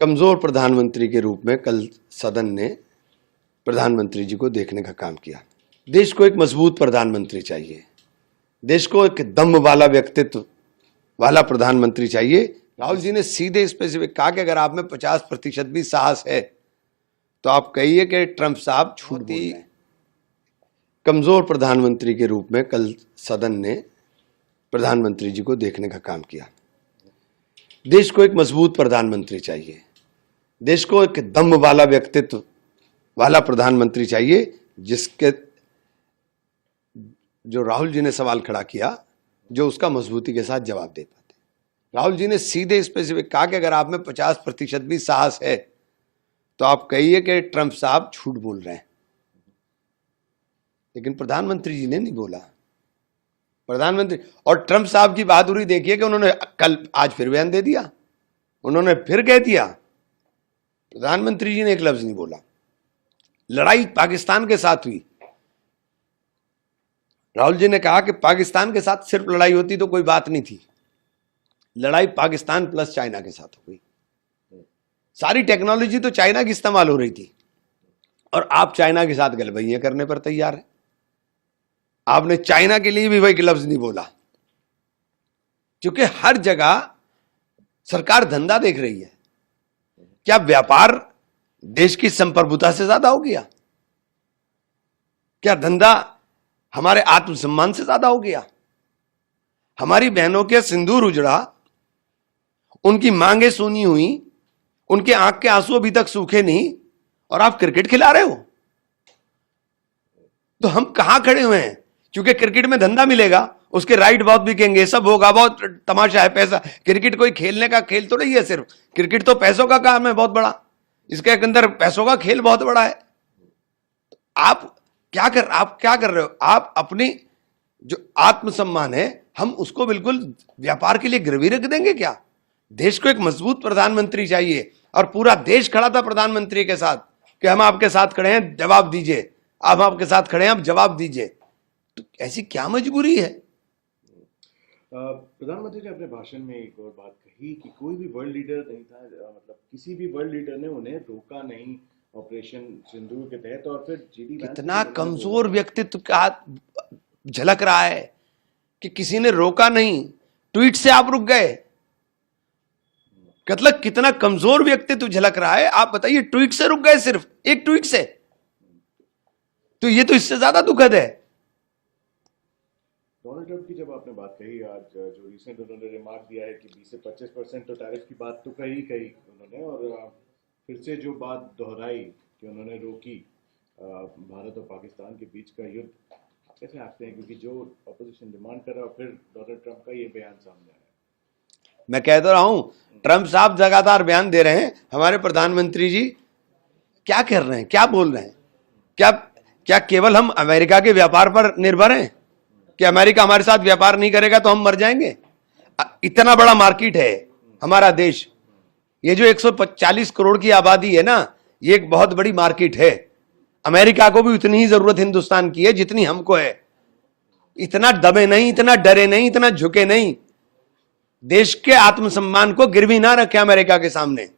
कमजोर प्रधानमंत्री के रूप में कल सदन ने प्रधानमंत्री जी को देखने का काम किया। देश को एक मजबूत प्रधानमंत्री चाहिए, देश को एक दम वाला व्यक्तित्व वाला प्रधानमंत्री चाहिए। राहुल जी ने सीधे स्पेसिफिक कहा कि अगर आप में 50% भी साहस है तो आप कहिए कि ट्रंप साहब झूठ बोल रहे हैं। कमजोर प्रधानमंत्री के रूप में कल सदन ने प्रधानमंत्री जी को देखने का काम किया। देश को एक मजबूत प्रधानमंत्री चाहिए, देश को एक दम वाला व्यक्तित्व वाला प्रधानमंत्री चाहिए, जिसके जो राहुल जी ने सवाल खड़ा किया, जो उसका मजबूती के साथ जवाब दे पाते। राहुल जी ने सीधे स्पेसिफिक कहा कि अगर आप में 50% भी साहस है तो आप कहिए कि ट्रंप साहब झूठ बोल रहे हैं। लेकिन प्रधानमंत्री जी ने नहीं बोला। प्रधानमंत्री और ट्रंप साहब की बहादुरी देखिए कि उन्होंने आज फिर बयान दे दिया, उन्होंने फिर कह दिया। प्रधानमंत्री जी ने एक लफ्ज नहीं बोला। लड़ाई पाकिस्तान के साथ हुई, राहुल जी ने कहा कि पाकिस्तान के साथ सिर्फ लड़ाई होती तो कोई बात नहीं थी, लड़ाई पाकिस्तान प्लस चाइना के साथ हो गई। सारी टेक्नोलॉजी तो चाइना की इस्तेमाल हो रही थी और आप चाइना के साथ गलबैया करने पर तैयार है। आपने चाइना के लिए भी वही लफ्ज नहीं बोला, क्योंकि हर जगह सरकार धंधा देख रही है। क्या व्यापार देश की संप्रभुता से ज्यादा हो गया? क्या धंधा हमारे आत्मसम्मान से ज्यादा हो गया? हमारी बहनों के सिंदूर उजड़ा, उनकी मांगे सूनी हुई, उनके आंख के आंसू अभी तक सूखे नहीं, और आप क्रिकेट खिला रहे हो। तो हम कहां खड़े हुए हैं? क्योंकि क्रिकेट में धंधा मिलेगा, उसके राइट बहुत बिकेंगे, सब होगा, बहुत तमाशा है, पैसा। क्रिकेट कोई खेलने का खेल तो नहीं है सिर्फ, क्रिकेट तो पैसों का काम है बहुत बड़ा, इसके अंदर पैसों का खेल बहुत बड़ा है। आप क्या कर रहे हो? आप अपनी जो आत्मसम्मान है, हम उसको बिल्कुल व्यापार के लिए गिरवी रख देंगे क्या? देश को एक मजबूत प्रधानमंत्री चाहिए, और पूरा देश खड़ा था प्रधानमंत्री के साथ कि हम आपके साथ खड़े हैं, जवाब दीजिए। आप आपके साथ खड़े हैं, आप जवाब दीजिए। तो ऐसी क्या मजबूरी है? प्रधानमंत्री ने अपने भाषण में एक और बात कही कि कोई भी वर्ल्ड लीडर नहीं था, मतलब किसी भी वर्ल्ड लीडर ने उन्हें रोका नहीं ऑपरेशन सिंदूर के तहत। और फिर कितना कमजोर व्यक्तित्व का झलक रहा है कि किसी ने रोका नहीं, ट्वीट से आप रुक गए। मतलब कितना कमजोर व्यक्तित्व झलक रहा है। आप बताइए, ट्वीट से रुक गए, सिर्फ एक ट्वीट से। तो ये तो इससे ज्यादा दुखद है। डोनाल्ड ट्रंप की जब आपने बात कही आज, जो रिसेंट उन्होंने रिमार्क दिया है कि 20 से 25% तो टैरिफ की बात तो कही उन्होंने, और फिर से जो बात दोहराई कि उन्होंने रोकी भारत और पाकिस्तान के बीच का युद्ध, कैसे आंकते हैं? क्योंकि जो अपोजिशन डिमांड कर रहा है, फिर डोनाल्ड ट्रंप का ये बयान सामने आया। मैं कह तो रहा हूं, ट्रंप साहब लगातार बयान दे रहे हैं, हमारे प्रधानमंत्री जी क्या कर रहे हैं, क्या बोल रहे हैं? क्या केवल हम अमेरिका के व्यापार पर निर्भर हैं कि अमेरिका हमारे साथ व्यापार नहीं करेगा तो हम मर जाएंगे? इतना बड़ा मार्केट है हमारा देश। ये जो 140 करोड़ की आबादी है ना, ये एक बहुत बड़ी मार्केट है। अमेरिका को भी उतनी ही जरूरत हिंदुस्तान की है जितनी हमको है। इतना दबे नहीं, इतना डरे नहीं, इतना झुके नहीं। देश के आत्मसम्मान को गिरवी ना रखे अमेरिका के सामने।